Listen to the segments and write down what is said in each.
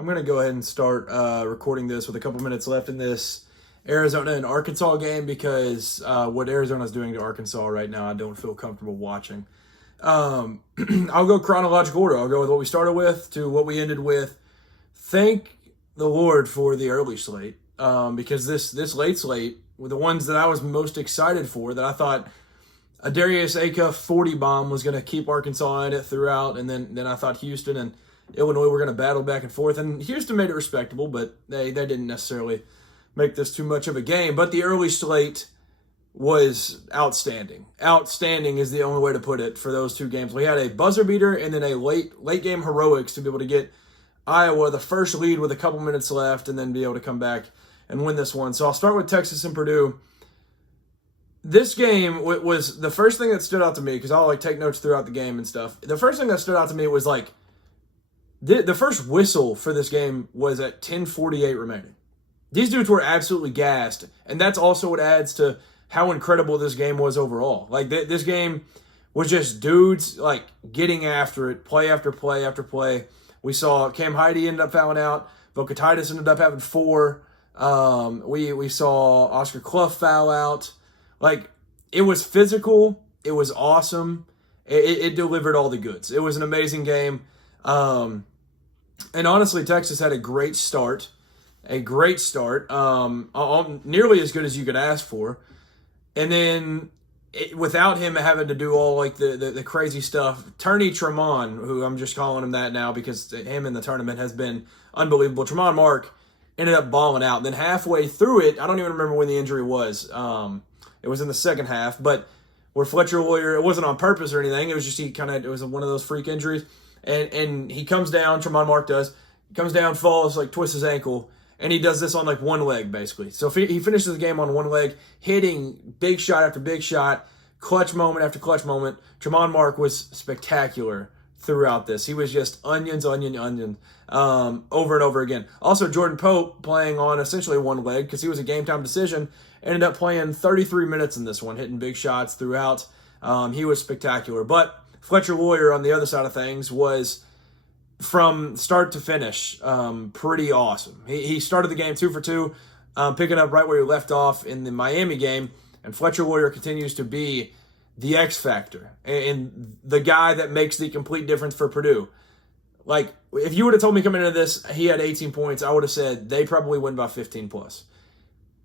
I'm going to go ahead and start recording this with a couple minutes left in this Arizona and Arkansas game because what Arizona's doing to Arkansas right now, I don't feel comfortable watching. I'll go chronological order. I'll go with what we started with to what we ended with. Thank the Lord for the early slate because this late slate were the ones that I was most excited for, that I thought a Darius Acuff 40 bomb was going to keep Arkansas in it throughout, and then I thought Houston and Illinois were going to battle back and forth, and Houston made it respectable, but they didn't necessarily make this too much of a game. But the early slate was outstanding. Outstanding is the only way to put it for those two games. We had a buzzer beater and then a late game heroics to be able to get Iowa the first lead with a couple minutes left and then be able to come back and win this one. So I'll start with Texas and Purdue. This game was the first thing that stood out to me, because I'll take notes throughout the game and stuff. The first thing that stood out to me was the first whistle for this game was at 10:48 remaining. These dudes were absolutely gassed, and that's also what adds to how incredible this game was overall. This game was just dudes getting after it, play after play after play. We saw Cam Heide ended up fouling out. Vokatitis ended up having 4. We saw Oscar Clough foul out. It was physical. It was awesome. It delivered all the goods. It was an amazing game. And honestly, Texas had a great start. Nearly as good as you could ask for. And then without him having to do all the crazy stuff, Turney Tremont, who I'm just calling him that now because him in the tournament has been unbelievable. Tremont Mark ended up balling out. And then halfway through it, I don't even remember when the injury was. It was in the second half, but where Fletcher Lawyer, it wasn't on purpose or anything. It was just it was one of those freak injuries. And he comes down, Tremont Mark does, comes down, falls, twists his ankle, and he does this on one leg, basically. So he finishes the game on one leg, hitting big shot after big shot, clutch moment after clutch moment. Tremont Mark was spectacular throughout this. He was just onion, over and over again. Also, Jordan Pope playing on essentially one leg because he was a game-time decision, ended up playing 33 minutes in this one, hitting big shots throughout. He was spectacular. But Fletcher Lawyer on the other side of things was, from start to finish, pretty awesome. He started the game 2 for 2, picking up right where he left off in the Miami game, and Fletcher Lawyer continues to be the X factor and the guy that makes the complete difference for Purdue. If you would have told me coming into this he had 18 points, I would have said they probably win by 15 plus.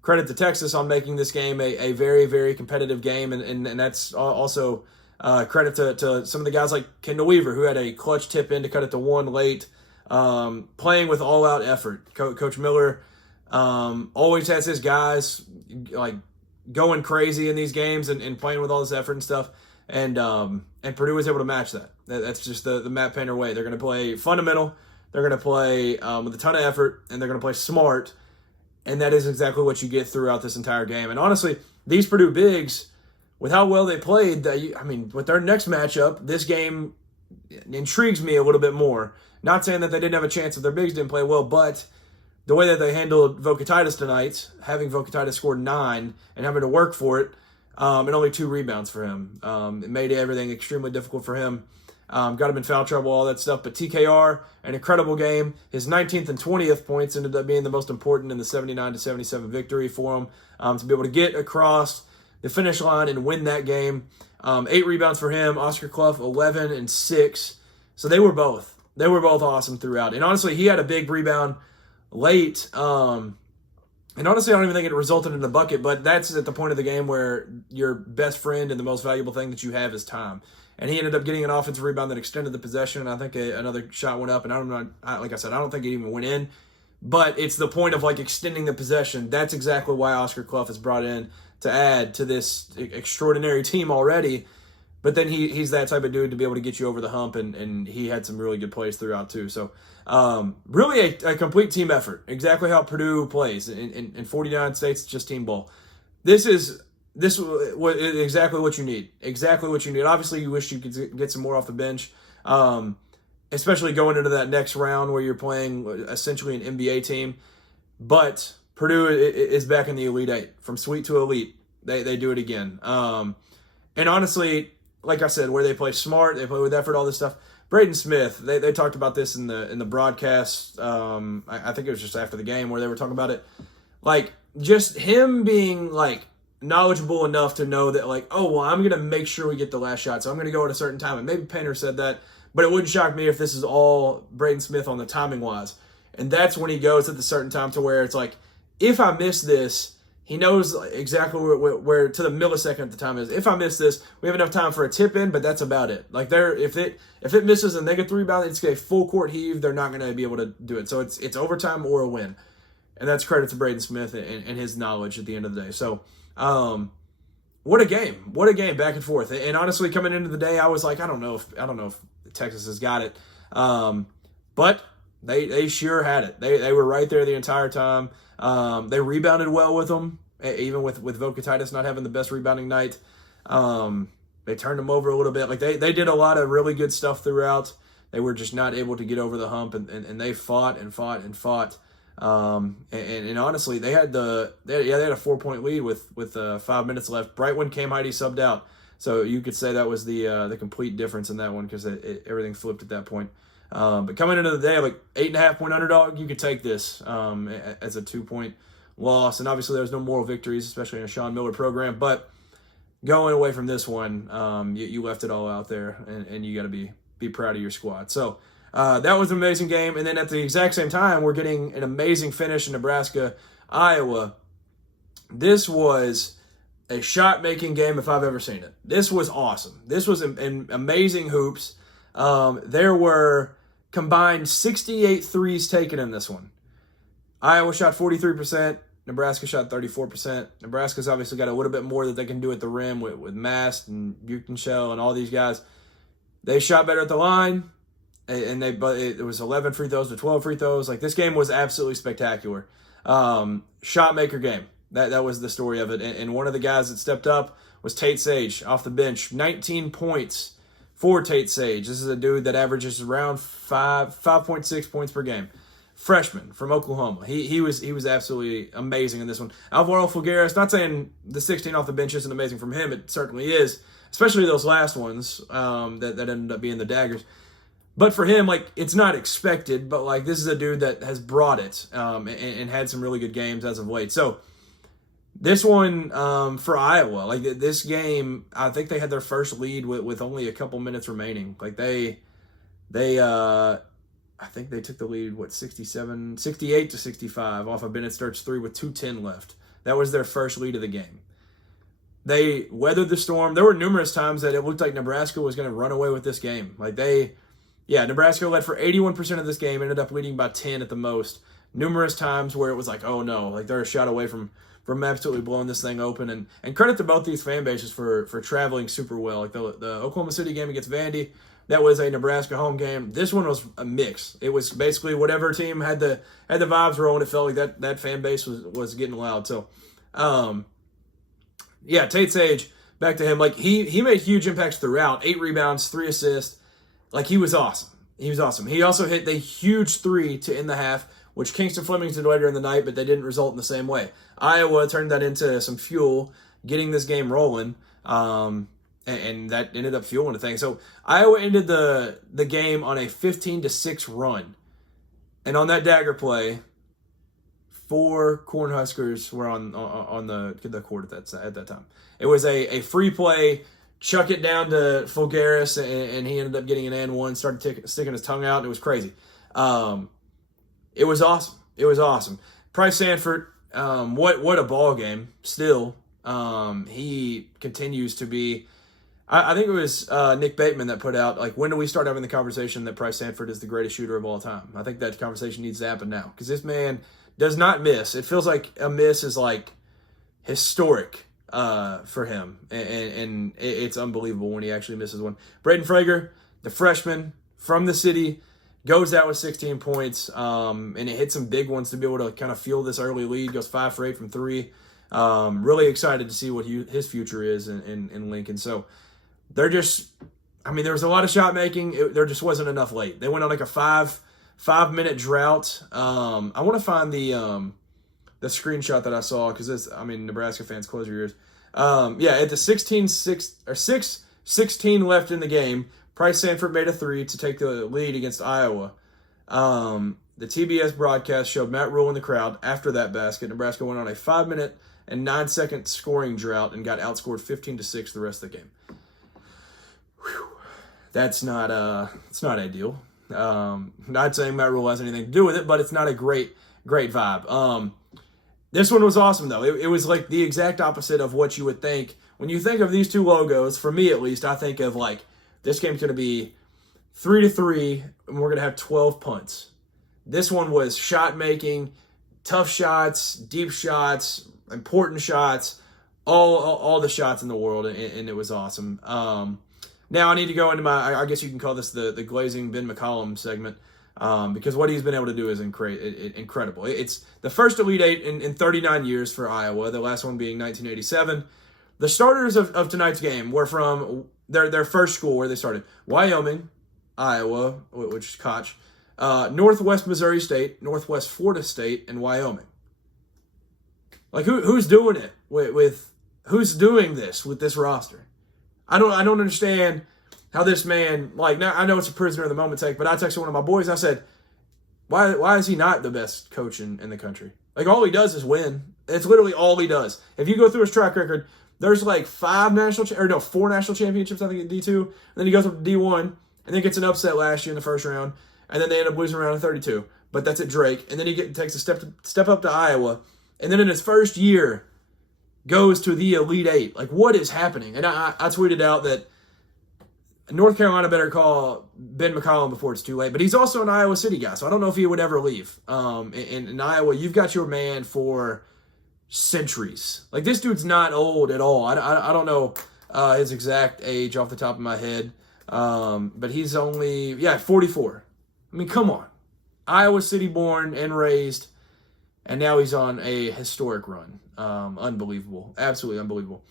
Credit to Texas on making this game a very, very competitive game, and that's also credit to some of the guys like Kendall Weaver, who had a clutch tip in to cut it to 1 late, playing with all-out effort. Coach Miller always has his guys going crazy in these games and playing with all this effort and stuff, and Purdue was able to match that. That's just the Matt Painter way. They're going to play fundamental, they're going to play with a ton of effort, and they're going to play smart, and that is exactly what you get throughout this entire game. And honestly, these Purdue bigs, with how well they played, with their next matchup, this game intrigues me a little bit more. Not saying that they didn't have a chance if their bigs didn't play well, but the way that they handled Vokatitis tonight, having Vokatitis score 9 and having to work for it, and only 2 rebounds for him, it made everything extremely difficult for him. Got him in foul trouble, all that stuff. But TKR, an incredible game. His 19th and 20th points ended up being the most important in the 79-77 victory for him, to be able to get across the finish line and win that game. 8 rebounds for him. Oscar Clough, 11 and 6. So they were both awesome throughout. And honestly, he had a big rebound late. And honestly, I don't even think it resulted in a bucket, but that's at the point of the game where your best friend and the most valuable thing that you have is time. And he ended up getting an offensive rebound that extended the possession. I think another shot went up, and like I said, I don't think it even went in. But it's the point of extending the possession. That's exactly why Oscar Clough is brought in, to add to this extraordinary team already. But then he's that type of dude to be able to get you over the hump, and he had some really good plays throughout too. So really a complete team effort. Exactly how Purdue plays. In 49 states, just team ball. This was exactly what you need. Exactly what you need. Obviously, you wish you could get some more off the bench, especially going into that next round where you're playing essentially an NBA team. But Purdue is back in the Elite Eight. From sweet to elite, they do it again. And honestly, like I said, where they play smart, they play with effort, all this stuff. Braden Smith, they talked about this in the broadcast. I think it was just after the game where they were talking about it. Like, just him being, like, knowledgeable enough to know that, like, oh, well, I'm going to make sure we get the last shot, so I'm going to go at a certain time. And maybe Painter said that, but it wouldn't shock me if this is all Braden Smith on the timing-wise. And that's when he goes at the certain time to where it's like, if I miss this, he knows exactly where to the millisecond the time is. If I miss this, we have enough time for a tip in, but that's about it. Like if it misses and they get the rebound, it's a full court heave. They're not going to be able to do it. So it's overtime or a win, and that's credit to Braden Smith and his knowledge at the end of the day. So, what a game back and forth. And honestly, coming into the day, I was like, I don't know if Texas has got it, but they sure had it. They were right there the entire time. They rebounded well with them, even with Vokatitis not having the best rebounding night. They turned them over a little bit. Like they did a lot of really good stuff throughout. They were just not able to get over the hump, and they fought and fought and fought. And honestly, they had a 4-point lead with 5 minutes left. Brightwin came Heidi subbed out, so you could say that was the complete difference in that one because everything flipped at that point. But coming into the day, like 8.5-point underdog, you could take this as a 2-point loss. And obviously, there's no moral victories, especially in a Sean Miller program. But going away from this one, you left it all out there, and you got to be proud of your squad. So that was an amazing game. And then at the exact same time, we're getting an amazing finish in Nebraska, Iowa. This was a shot-making game if I've ever seen it. This was awesome. This was an amazing hoops. There were combined 68 threes taken in this one. Iowa shot 43%. Nebraska shot 34%. Nebraska's obviously got a little bit more that they can do at the rim with Mast and Buchenshell and all these guys. They shot better at the line, and it was 11 free throws to 12 free throws. Like, this game was absolutely spectacular. Shot maker game. That was the story of it. And one of the guys that stepped up was Tate Sage off the bench. 19 points for Tate Sage. This is a dude that averages around 5.6 points per game. Freshman from Oklahoma. He was absolutely amazing in this one. Alvaro Figueres, not saying the 16 off the bench isn't amazing from him. It certainly is, especially those last ones that ended up being the daggers. But for him, like, it's not expected, but, like, this is a dude that has brought it and had some really good games as of late. So, this one for Iowa, like this game, I think they had their first lead with only a couple minutes remaining. Like I think they took the lead, 68 to 65 off of Bennett Sturt's 3 with 2:10 left. That was their first lead of the game. They weathered the storm. There were numerous times that it looked like Nebraska was going to run away with this game. Nebraska led for 81% of this game, ended up leading by 10 at the most. Numerous times where it was like, oh no, like they're a shot away from absolutely blowing this thing open. And credit to both these fan bases for traveling super well. Like the Oklahoma City game against Vandy, that was a Nebraska home game. This one was a mix. It was basically whatever team had the vibes rolling. It felt like that fan base was getting loud. So, Tate Sage, back to him. Like he made huge impacts throughout. 8 rebounds, 3 assists. Like he was awesome. He also hit the huge 3 to end the half, which Kingston Fleming did later in the night, but they didn't result in the same way. Iowa turned that into some fuel, getting this game rolling, and that ended up fueling the thing. So Iowa ended the game on a 15-6 run. And on that dagger play, 4 Cornhuskers were on the court at that time. It was a free play, chuck it down to Fulgaris, and he ended up getting an and one, started sticking his tongue out, and it was crazy. It was awesome. Price Sanford, what a ball game. Still, he continues to be. I think it was Nick Bateman that put out, like, when do we start having the conversation that Price Sanford is the greatest shooter of all time? I think that conversation needs to happen now because this man does not miss. It feels like a miss is like historic for him, and it's unbelievable when he actually misses one. Braden Frager, the freshman from the city, goes out with 16 points, and it hit some big ones to be able to kind of fuel this early lead. Goes 5 for 8 from 3. Really excited to see what his future is in Lincoln. So they're just, there was a lot of shot making. There just wasn't enough late. They went on like a 5-minute drought. I want to find the screenshot that I saw because this, Nebraska fans, close your ears. At the 6:16 left in the game, Price Sanford made a three to take the lead against Iowa. The TBS broadcast showed Matt Rule in the crowd after that basket. Nebraska went on a 5-minute and 9-second scoring drought and got outscored 15-6 the rest of the game. Whew. That's not it's not ideal. Not saying Matt Rule has anything to do with it, but it's not a great vibe. This one was awesome though. It was like the exact opposite of what you would think when you think of these two logos. For me, at least, I think of like this game's going to be 3-3, and we're going to have 12 punts. This one was shot making, tough shots, deep shots, important shots, all the shots in the world, and it was awesome. Now I need to go into I guess you can call this the Glazing Ben McCollum segment, because what he's been able to do is incredible. It's the first Elite Eight in 39 years for Iowa, the last one being 1987. The starters of tonight's game were from their first school where they started: Wyoming, Iowa, which is Koch, Northwest Missouri State, Northwest Florida State, and Wyoming. Like who's doing it with who's doing this with this roster? I don't understand how this man, like, now I know it's a prisoner of the moment take, but I texted one of my boys and I said, why is he not the best coach in the country? Like, all he does is win. It's literally all he does. If you go through his track record, there's like 4 national championships, I think, at D2. And then he goes up to D1 and then gets an upset last year in the first round. And then they end up losing around in 32. But that's at Drake. And then he takes a step up to Iowa. And then in his first year, goes to the Elite Eight. Like, what is happening? And I tweeted out that North Carolina better call Ben McCollum before it's too late. But he's also an Iowa City guy, so I don't know if he would ever leave. In Iowa, you've got your man for centuries. Like, this dude's not old at all. I don't know his exact age off the top of my head. But he's only, 44. I mean, come on. Iowa City born and raised, and now he's on a historic run. Unbelievable. Absolutely unbelievable.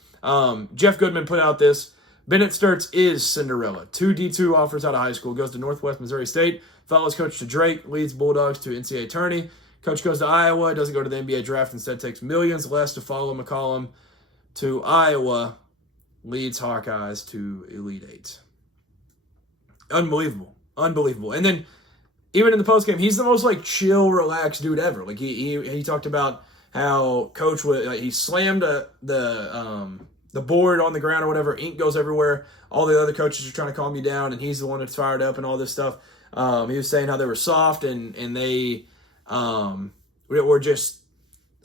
Jeff Goodman put out this: Bennett Sturts is Cinderella. 2 D2 offers out of high school. Goes to Northwest Missouri State. Follows coach to Drake. Leads Bulldogs to NCAA tourney. Coach goes to Iowa. Doesn't go to the NBA draft. Instead takes millions less to follow McCollum to Iowa. Leads Hawkeyes to Elite Eight. Unbelievable. Unbelievable. And then even in the postgame, he's the most like chill, relaxed dude ever. Like he talked about how coach would, like, he slammed the board on the ground or whatever. Ink goes everywhere. All the other coaches are trying to calm you down, and he's the one that's fired up and all this stuff. He was saying how they were soft and they were just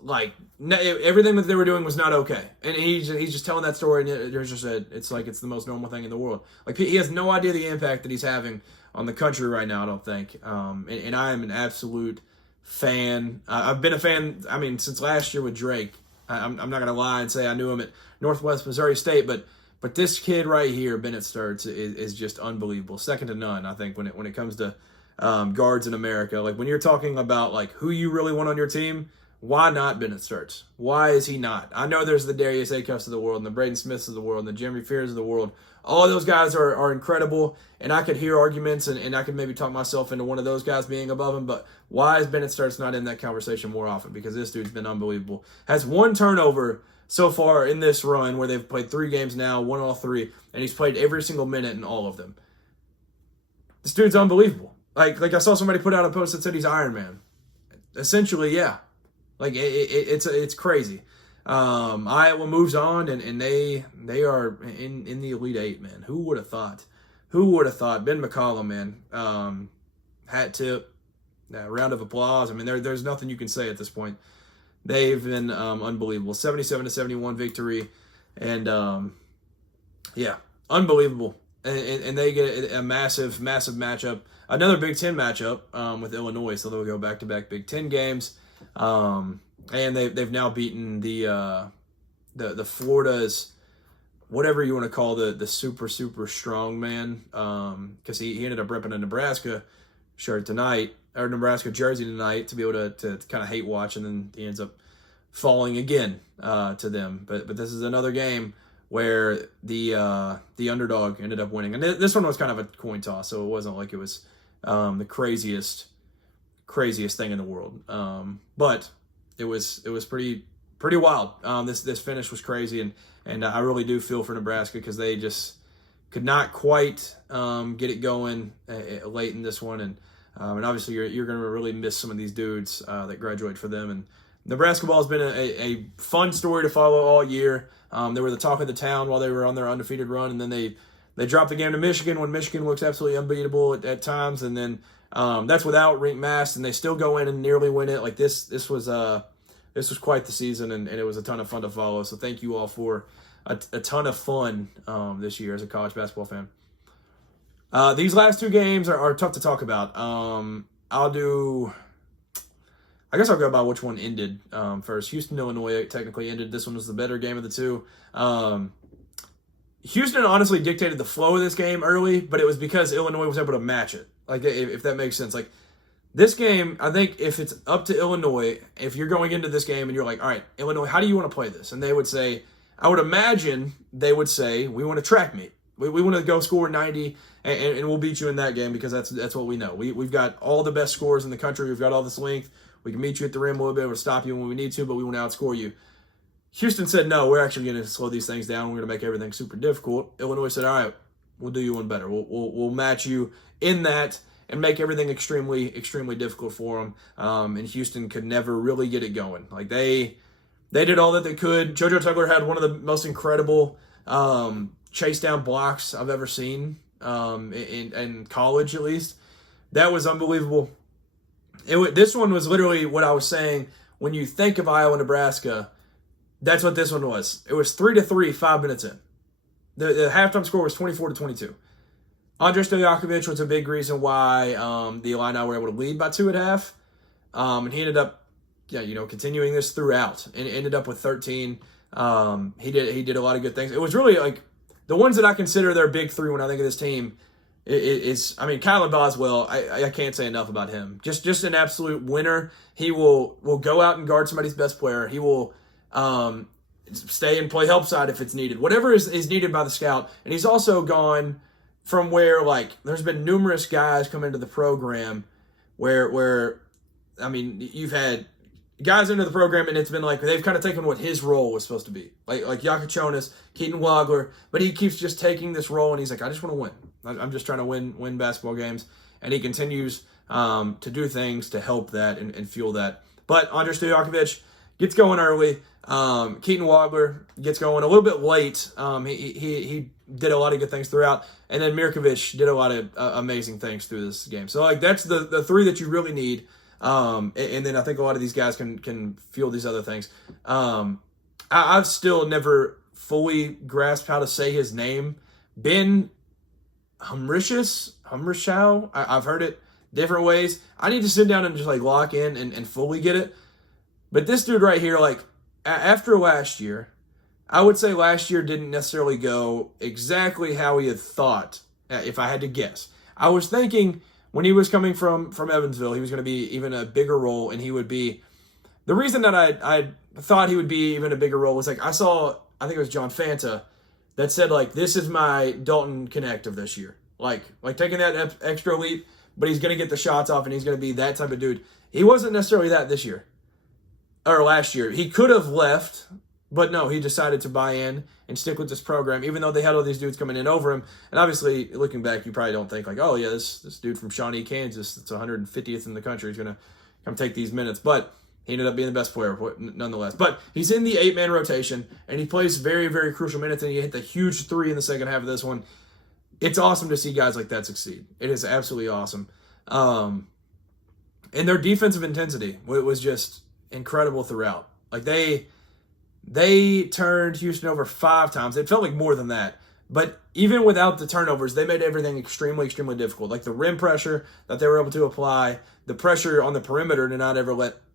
like everything that they were doing was not okay. And he's just telling that story, and there's just it's like it's the most normal thing in the world. Like, he has no idea the impact that he's having on the country right now, I don't think. And I am an absolute fan. I've been a fan, I mean, since last year with Drake. I'm not going to lie and say I knew him at Northwest Missouri State, but this kid right here, Bennett Sturts, is just unbelievable. Second to none, I think, when it comes to guards in America. Like, when you're talking about, like, who you really want on your team, why not Bennett Sturts? Why is he not? I know there's the Darius Acuffs of the world and the Braden Smiths of the world and the Jeremy Fears of the world. All of those guys are incredible, and I could hear arguments, and I could maybe talk myself into one of those guys being above him, but why is Bennett Sturts not in that conversation more often? Because this dude's been unbelievable. Has 1 turnover so far in this run, where they've played 3 games now, won all 3, and he's played every single minute in all of them. This dude's unbelievable. Like I saw somebody put out a post that said he's Iron Man. Essentially, yeah. Like, it's crazy. Iowa moves on, and they are in the Elite Eight, man. Who would have thought? Who would have thought? Ben McCollum, man. Hat tip. Round of applause. I mean, there's nothing you can say at this point. They've been unbelievable. 77-71 victory, and unbelievable. And they get a massive matchup. Another Big Ten matchup with Illinois, so they'll go back-to-back Big Ten games. And they've now beaten the Florida's, whatever you want to call the super strong man, because he ended up repping a Nebraska shirt tonight, or Nebraska jersey tonight, to be able to kind of hate watch, and then he ends up falling again to them. But this is another game where the underdog ended up winning, and this one was kind of a coin toss, so it wasn't like it was the craziest thing in the world. But it was pretty wild. This finish was crazy, and I really do feel for Nebraska, because they just could not quite get it going late in this one. And obviously you're going to really miss some of these dudes that graduate for them. And Nebraska ball has been a fun story to follow all year. They were the talk of the town while they were on their undefeated run, and then they dropped the game to Michigan when Michigan looks absolutely unbeatable at times, and then that's without Rink Mass, and they still go in and nearly win it. Like this was quite the season, and it was a ton of fun to follow. So thank you all for a ton of fun this year as a college basketball fan. These last two games are tough to talk about. I guess I'll go by which one ended first. Houston, Illinois technically ended. This one was the better game of the two. Houston honestly dictated the flow of this game early, but it was because Illinois was able to match it. Like, if that makes sense. Like, this game, I think if it's up to Illinois, if you're going into this game and you're like, all right, Illinois, how do you want to play this? And they would say, I would imagine they would say, we want to track meet. We want to go score 90, and we'll beat you in that game because that's what we know. We've got all the best scores in the country. We've got all this length. We can meet you at the rim a little bit. We'll stop you when we need to, but we want to outscore you. Houston said, no, we're actually going to slow these things down. We're going to make everything super difficult. Illinois said, all right, we'll do you one better. We'll match you in that and make everything extremely, extremely difficult for them. And Houston could never really get it going. Like, they did all that they could. JoJo Tugler had one of the most incredible chase down blocks I've ever seen in college, at least. That was unbelievable. This one was literally what I was saying. When you think of Iowa, Nebraska, that's what this one was. It was 3-3, 5 minutes in. The halftime score was 24-22. Andres Stojakovic was a big reason why the Illini were able to lead by 2 at half. And he ended up, continuing this throughout, and ended up with 13. He did a lot of good things. It was really like the ones that I consider their big three when I think of this team. Kylan Boswell, I can't say enough about him. Just an absolute winner. He will go out and guard somebody's best player. He will stay and play help side if it's needed. Whatever is needed by the scout. And he's also gone from where, like, there's been numerous guys come into the program where you've had guys into the program and it's been like they've kind of taken what his role was supposed to be. Like Yakachonis, Keaton Wagler, but he keeps just taking this role and he's like, I just want to win. I'm just trying to win basketball games. And he continues to do things to help that and fuel that. But Andres Stojakovic gets going early. Keaton Wagler gets going a little bit late. He did a lot of good things throughout. And then Mirkovic did a lot of amazing things through this game. So, like, that's the three that you really need. And then I think a lot of these guys can fuel these other things. I've still never fully grasped how to say his name. Ben Humrishow. I've heard it different ways. I need to sit down and just like lock in and fully get it. But this dude right here, like, after last year, I would say last year didn't necessarily go exactly how he had thought, if I had to guess. I was thinking when he was coming from Evansville, he was going to be even a bigger role, and he would be... The reason that I thought he would be even a bigger role was, like, I think it was John Fanta that said, like, this is my Dalton Connect of this year. Like taking that extra leap, but he's going to get the shots off, and he's going to be that type of dude. He wasn't necessarily that this year. Or last year. He could have left, but no, he decided to buy in and stick with this program, even though they had all these dudes coming in over him. And obviously, looking back, you probably don't think like, oh yeah, this dude from Shawnee, Kansas, that's 150th in the country, is going to come take these minutes. But he ended up being the best player nonetheless. But he's in the 8-man rotation, and he plays very, very crucial minutes, and he hit the huge 3 in the second half of this one. It's awesome to see guys like that succeed. It is absolutely awesome. And their defensive intensity was just incredible throughout. Like, they turned Houston over 5 times. It felt like more than that. But even without the turnovers, they made everything extremely, extremely difficult. Like the rim pressure that they were able to apply, the pressure on the perimeter to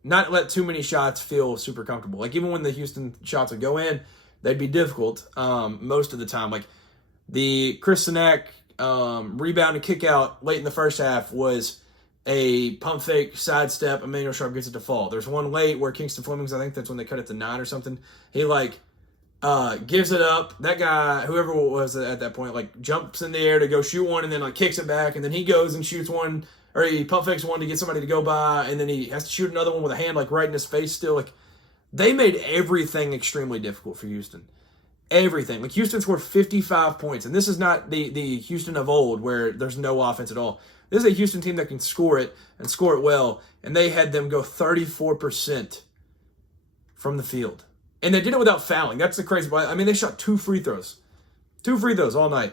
not let too many shots feel super comfortable. Like, even when the Houston shots would go in, they'd be difficult most of the time. Like, the Chris Sinak rebound and kick out late in the first half was a pump fake, sidestep, Emmanuel Sharp gets it to fall. There's one late where Kingston Flemings, I think that's when they cut it to 9 or something. He, gives it up. That guy, whoever it was at that point, jumps in the air to go shoot one and then, kicks it back. And then he goes and shoots one, or he pump fakes one to get somebody to go by. And then he has to shoot another one with a hand, right in his face still. They made everything extremely difficult for Houston. everything. Like Houston scored 55 points, and this is not the Houston of old where there's no offense at all. This is a Houston team that can score it and score it well, and they had them go 34% from the field. And they did it without fouling. That's the crazy part. I mean, they shot 2 free throws. 2 free throws all night.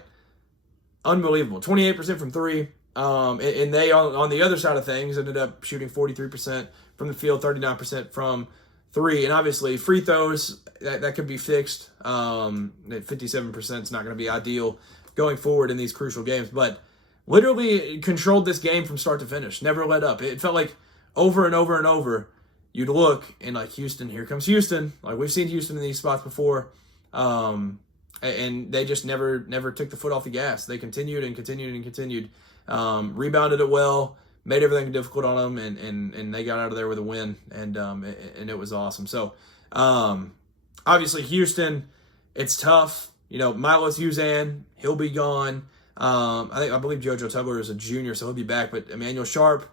Unbelievable. 28% from 3. And they, on the other side of things, ended up shooting 43% from the field, 39% from 3. And obviously, free throws, that could be fixed. 57% is not going to be ideal going forward in these crucial games. But literally controlled this game from start to finish. Never let up. It felt like over and over and over, you'd look and like, Houston, here comes Houston. Like, we've seen Houston in these spots before. And they just never took the foot off the gas. They continued and continued and continued. Rebounded it well, made everything difficult on them, and they got out of there with a win, and it was awesome. So, obviously, Houston, it's tough. You know, Milos Uzan, he'll be gone. I believe JoJo Tugler is a junior, so he'll be back. But Emmanuel Sharp,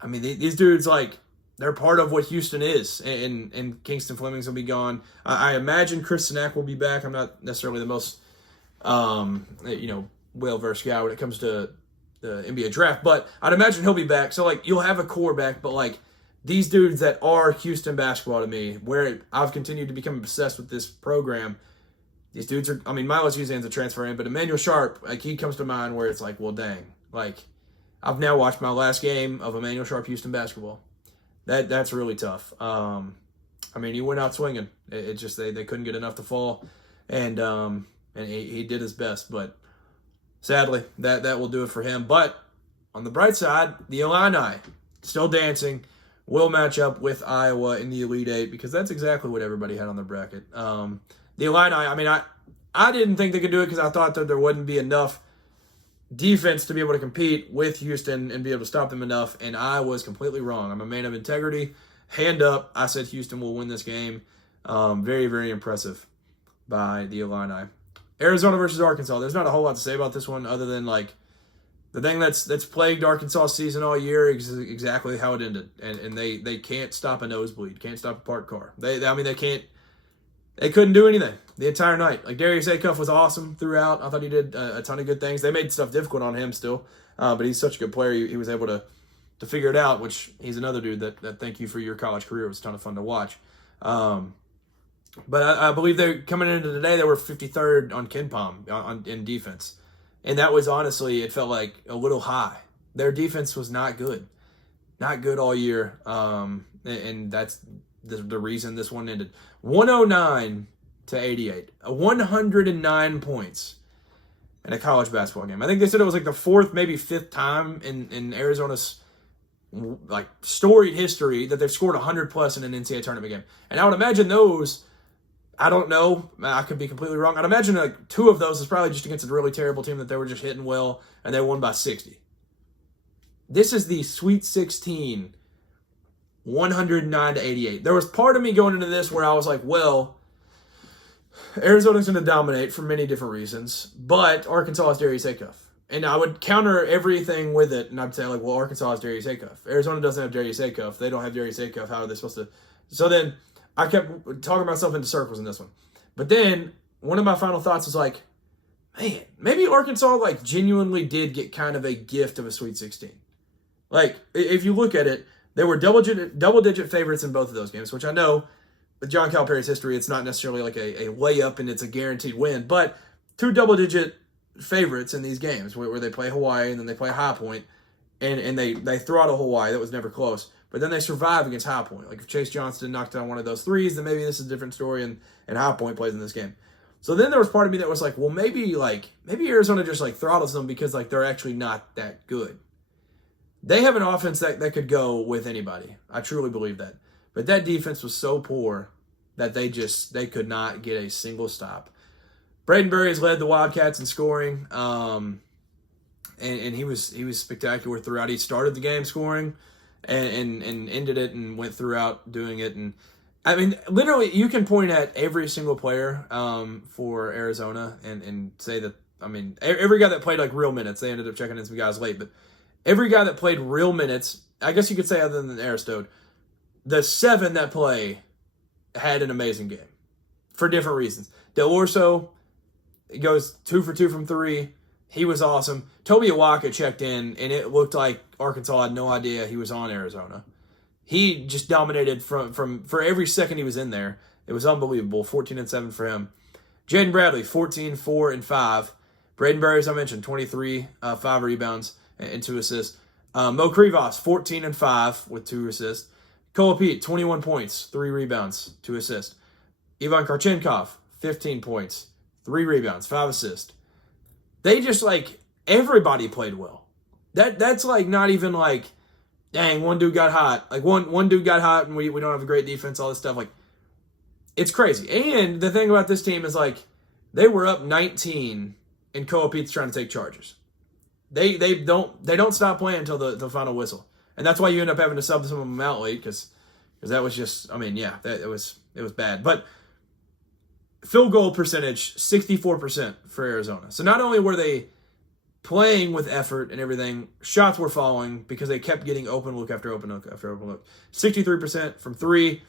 I mean, these dudes, like, they're part of what Houston is, and Kingston Flemings will be gone. I imagine Chris Sinak will be back. I'm not necessarily the most, well-versed guy when it comes to the NBA draft, but I'd imagine he'll be back. So, like, you'll have a core back, but, like, these dudes that are Houston basketball to me, where I've continued to become obsessed with this program, these dudes are, I mean, Milos Uzan's a transfer in, but Emmanuel Sharp, like, he comes to mind where it's like, well, dang. Like, I've now watched my last game of Emmanuel Sharp Houston basketball. That's really tough. I mean, he went out swinging. It just they couldn't get enough to fall, and he did his best. But sadly, that will do it for him. But on the bright side, the Illini still dancing. Will match up with Iowa in the Elite Eight because that's exactly what everybody had on their bracket. The Illini. I mean, I didn't think they could do it because I thought that there wouldn't be enough defense to be able to compete with Houston and be able to stop them enough, and I was completely wrong. I'm a man of integrity. Hand up, I said Houston will win this game. Very, very impressive by the Illini. Arizona versus Arkansas. There's not a whole lot to say about this one other than, like, the thing that's plagued Arkansas season all year is exactly how it ended, and they can't stop a nosebleed, can't stop a parked car. They couldn't do anything the entire night. Like, Darius Acuff was awesome throughout. I thought he did a ton of good things. They made stuff difficult on him still, but he's such a good player. He was able to figure it out, which he's another dude that thank you for your college career. It was a ton of fun to watch. But I believe they're coming into today, they were 53rd on KenPom in defense. And that was honestly, it felt like a little high. Their defense was not good. Not good all year. And that's the reason this one ended. 109-88. 109 points in a college basketball game. I think they said it was like the 4th, maybe 5th time in Arizona's like storied history that they've scored 100+ in an NCAA tournament game. And I would imagine those, I don't know, I could be completely wrong. I'd imagine like 2 of those is probably just against a really terrible team that they were just hitting well and they won by 60. This is the Sweet 16, 109-88. There was part of me going into this where I was like, well, Arizona's going to dominate for many different reasons, but Arkansas is Darius Acuff. And I would counter everything with it, and I'd say, like, well, Arkansas is Darius Acuff. Arizona doesn't have Darius Acuff. They don't have Darius Acuff. How are they supposed to? So then I kept talking myself into circles in this one. But then one of my final thoughts was like, man, maybe Arkansas, like, genuinely did get kind of a gift of a Sweet 16. Like, if you look at it, they were double-digit favorites in both of those games, which I know with John Calipari's history, it's not necessarily like a layup and it's a guaranteed win, but 2 double-digit favorites in these games where they play Hawaii and then they play High Point and they throttle Hawaii. That was never close. But then they survive against High Point. Like, if Chase Johnston knocked down one of those threes, then maybe this is a different story and High Point plays in this game. So then there was part of me that was like, well, maybe Arizona just like throttles them because like they're actually not that good. They have an offense that could go with anybody. I truly believe that. But that defense was so poor that they could not get a single stop. Braden Berry has led the Wildcats in scoring, and he was spectacular throughout. He started the game scoring and ended it and went throughout doing it. And I mean, literally, you can point at every single player for Arizona and say that, I mean, every guy that played like real minutes, they ended up checking in some guys late, but every guy that played real minutes, I guess you could say other than Aristode, the 7 that play had an amazing game. for different reasons. Del Orso goes 2 for 2 from 3. He was awesome. Toby Awaka checked in, and it looked like Arkansas had no idea he was on Arizona. He just dominated for every second he was in there. It was unbelievable. 14-7 for him. Jaden Bradley, 14, 4, and 5. Braden Berry, as I mentioned, 23, 5 rebounds and 2 assists. Mo Krivas, 14 and 5 with 2 assists. Kola Pete, 21 points, 3 rebounds, 2 assists. Ivan Karchenkov, 15 points, 3 rebounds, 5 assists. They just, like, everybody played well. That's like not even like, dang, one dude got hot. Like, one dude got hot and we don't have a great defense, all this stuff. Like, it's crazy. And the thing about this team is, like, they were up 19 and Kola Pete's trying to take charges. They don't stop playing until the final whistle. And that's why you end up having to sub some of them out late because that was just, I mean, yeah, it was bad. But field goal percentage, 64% for Arizona. So not only were they playing with effort and everything, shots were falling because they kept getting open look after open look after open look. 63% from 3.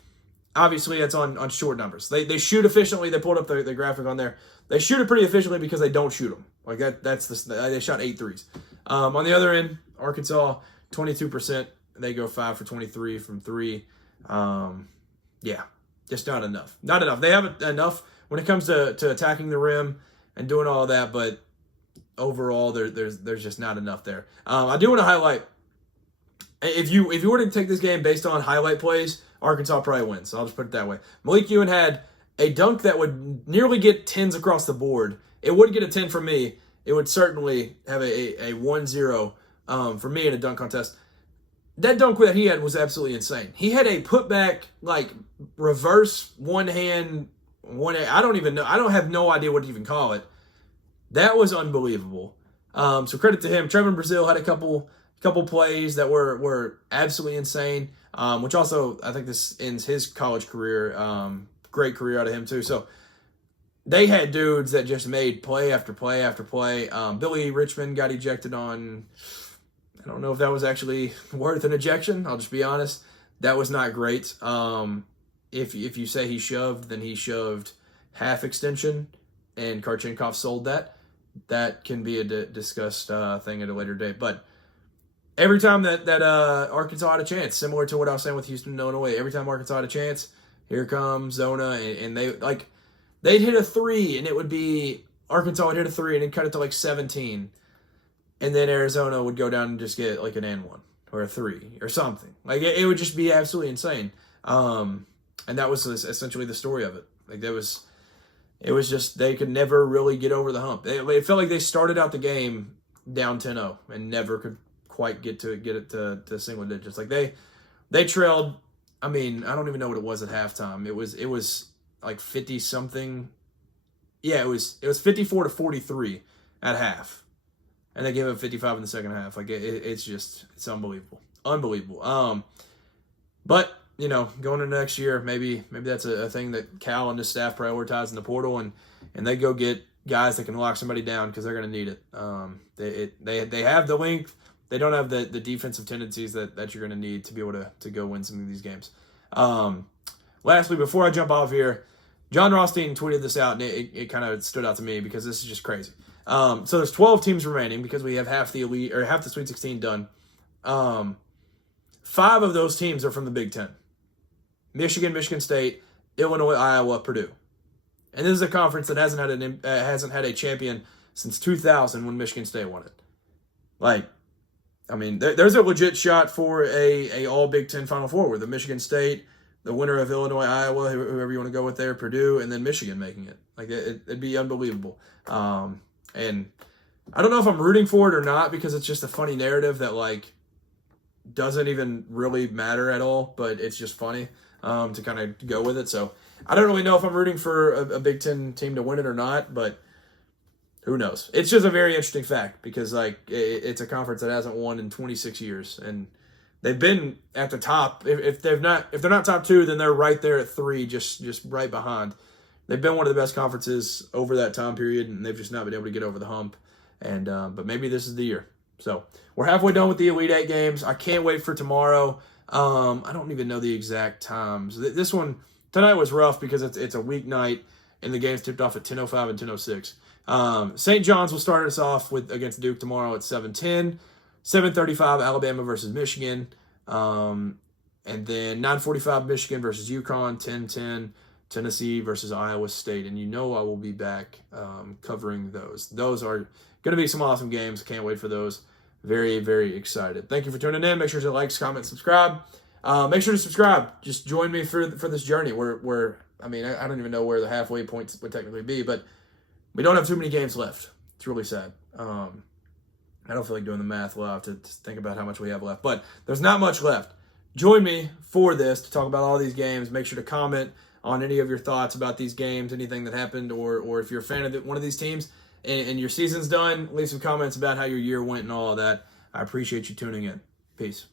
Obviously, that's on short numbers. They shoot efficiently. They pulled up the graphic on there. They shoot it pretty efficiently because they don't shoot them. Like they shot 8 threes. On the other end, Arkansas, 22%. They go 5 for 23 from 3. Yeah, just not enough. Not enough. They have enough when it comes to attacking the rim and doing all of that, but overall, there's just not enough there. I do want to highlight, if you were to take this game based on highlight plays, Arkansas probably wins. So I'll just put it that way. Malik Ewan had a dunk that would nearly get 10s across the board. It wouldn't get a 10 from me. It would certainly have a 1-0 for me in a dunk contest. That dunk that he had was absolutely insane. He had a putback, like, reverse one-hand, I don't even know. I don't have no idea what to even call it. That was unbelievable. So credit to him. Trevor Brazil had a couple plays that were absolutely insane, which also, I think this ends his college career. Great career out of him, too. So they had dudes that just made play after play after play. Billy Richmond got ejected on, I don't know if that was actually worth an ejection. I'll just be honest. That was not great. If you say he shoved, then he shoved half extension, and Karchenkov sold that. That can be a discussed thing at a later date. But every time that Arkansas had a chance, similar to what I was saying with Houston and Illinois, every time Arkansas had a chance, here comes Zona, and they'd hit a 3, and it would be Arkansas would hit a 3 and then cut it to like 17, and then Arizona would go down and just get like an N1 or a 3 or something. Like it would just be absolutely insane. And that was essentially the story of it. Like it was just they could never really get over the hump. It felt like they started out the game down 10-0 and never could quite get it to single digits. Like they trailed. I mean, I don't even know what it was at halftime. It was like 50 something. Yeah, it was 54-43 at half, and they gave up 55 in the second half. Like it's unbelievable, unbelievable. But you know, going into next year, maybe that's a thing that Cal and his staff prioritize in the portal, and they go get guys that can lock somebody down because they're going to need it. They have the length. They don't have the defensive tendencies that you're going to need to be able to go win some of these games. Lastly, before I jump off here, John Rothstein tweeted this out, and it kind of stood out to me because this is just crazy. So there's 12 teams remaining because we have half the elite or half the Sweet 16 done. 5 of those teams are from the Big Ten: Michigan, Michigan State, Illinois, Iowa, Purdue. And this is a conference that hasn't had a champion since 2000 when Michigan State won it. Like, I mean, there's a legit shot for a all Big Ten Final Four with the Michigan State, the winner of Illinois, Iowa, whoever you want to go with there, Purdue, and then Michigan making it. Like, it'd be unbelievable. And I don't know if I'm rooting for it or not because it's just a funny narrative that, like, doesn't even really matter at all, but it's just funny to kind of go with it. So I don't really know if I'm rooting for a Big Ten team to win it or not, but who knows? It's just a very interesting fact because, like, it's a conference that hasn't won in 26 years, and they've been at the top. If they're not top 2, then they're right there at 3, just right behind. They've been one of the best conferences over that time period, and they've just not been able to get over the hump. And but maybe this is the year. So we're halfway done with the Elite 8 games. I can't wait for tomorrow. I don't even know the exact times. This one tonight was rough because it's a weeknight and the game's tipped off at 10:05 and 10:06. St. John's will start us off against Duke tomorrow at 7:10. 7:35 Alabama versus Michigan. And then 9:45 Michigan versus UConn. 10:10 Tennessee versus Iowa State. And I will be back covering those. Those are going to be some awesome games. Can't wait for those. Very, very excited. Thank you for tuning in. Make sure to like, comment, subscribe. Make sure to subscribe. Just join me for this journey. I don't even know where the halfway point would technically be, but we don't have too many games left. It's really sad. I don't feel like doing the math. We'll have to think about how much we have left, but there's not much left. Join me for this to talk about all these games. Make sure to comment on any of your thoughts about these games, anything that happened, or if you're a fan of one of these teams and your season's done, leave some comments about how your year went and all of that. I appreciate you tuning in. Peace.